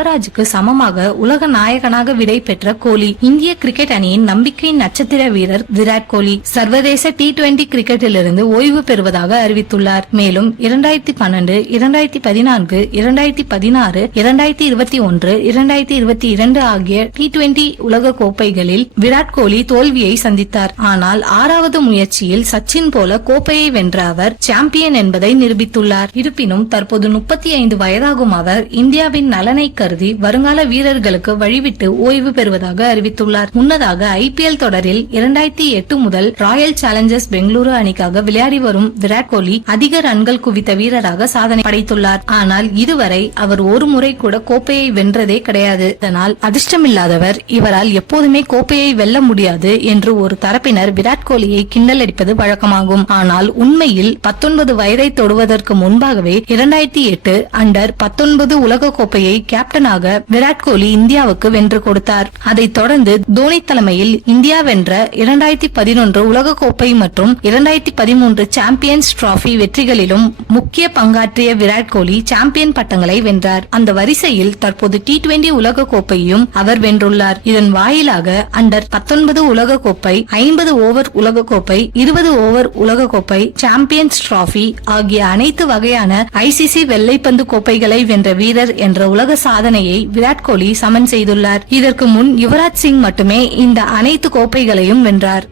யுவராஜுக்கு சமமாக உலக நாயகனாக விடை பெற்ற கோலி. இந்திய கிரிக்கெட் அணியின் நம்பிக்கை நட்சத்திர வீரர் விராட் கோலி சர்வதேச T20 கிரிக்கெட்டிலிருந்து ஓய்வு பெறுவதாக அறிவித்துள்ளார். மேலும் 2012, 2014, 2016, 2021, 2022 ஆகிய T20 உலக கோப்பைகளில் விராட் கோலி தோல்வியை சந்தித்தார். ஆனால் 6வது முயற்சியில் சச்சின் போல கோப்பையை வென்ற அவர் சாம்பியன் என்பதை நிரூபித்துள்ளார். இருப்பினும் தற்போது 35 வயதாகும் அவர் இந்தியாவின் நலனை கருதி வருங்கால வீரர்களுக்கு வழிவிட்டு ஓய்வு பெறுவதாக அறிவித்துள்ளார். முன்னதாக IPL தொடரில் 2008 முதல் ராயல் சேலஞ்சர்ஸ் பெங்களூரு அணிக்காக விளையாடி வரும் விராட் கோலி அதிக ரன்கள் குவித்த வீரராக சாதனை படைத்துள்ளார். ஆனால் இதுவரை அவர் ஒரு முறை கூட கோப்பையை வென்றதே கிடையாது. இதனால் அதிர்ஷ்டமில்லாதவர், இவரால் எப்போதுமே கோப்பையை வெல்ல முடியாது என்று ஒரு தரப்பினர் விராட் கோலியை கிண்டல் அடிப்பது வழக்கமாகும். ஆனால் உண்மையில் 19 வயதை தொடுவதற்கு முன்பாகவே 2008 அண்டர் 19 உலக கோப்பையை கேப்டனாக விராட் கோலி இந்தியாவுக்கு வென்று கொடுத்தார். அதைத் தொடர்ந்து தோனி தலைமையில் இந்தியா வென்ற 2011 உலக கோப்பை மற்றும் 2013 சாம்பியன்ஸ் டிராபி வெற்றிகளிலும் முக்கிய பங்காற்றிய விராட் கோலி சாம்பியன் பட்டங்களை வென்றார். அந்த வரிசையில் தற்போது T20 உலக கோப்பையும் அவர் வென்றுள்ளார். இதன் வாயிலாக அண்டர் 19 உலக கோப்பை, 50 ஓவர் உலக கோப்பை, 20 ஓவர் உலக கோப்பை, சாம்பியன்ஸ் டிராபி ஆகிய அனைத்து வகையான ICC வெள்ளைப்பந்து கோப்பைகளை வென்ற வீரர் என்ற உலக சாதனையை விராட் கோலி சமன் செய்துள்ளார். இதற்கு முன் யுவராஜ் சிங் மட்டுமே இந்த அனைத்து கோப்பைகளையும் வென்றார்.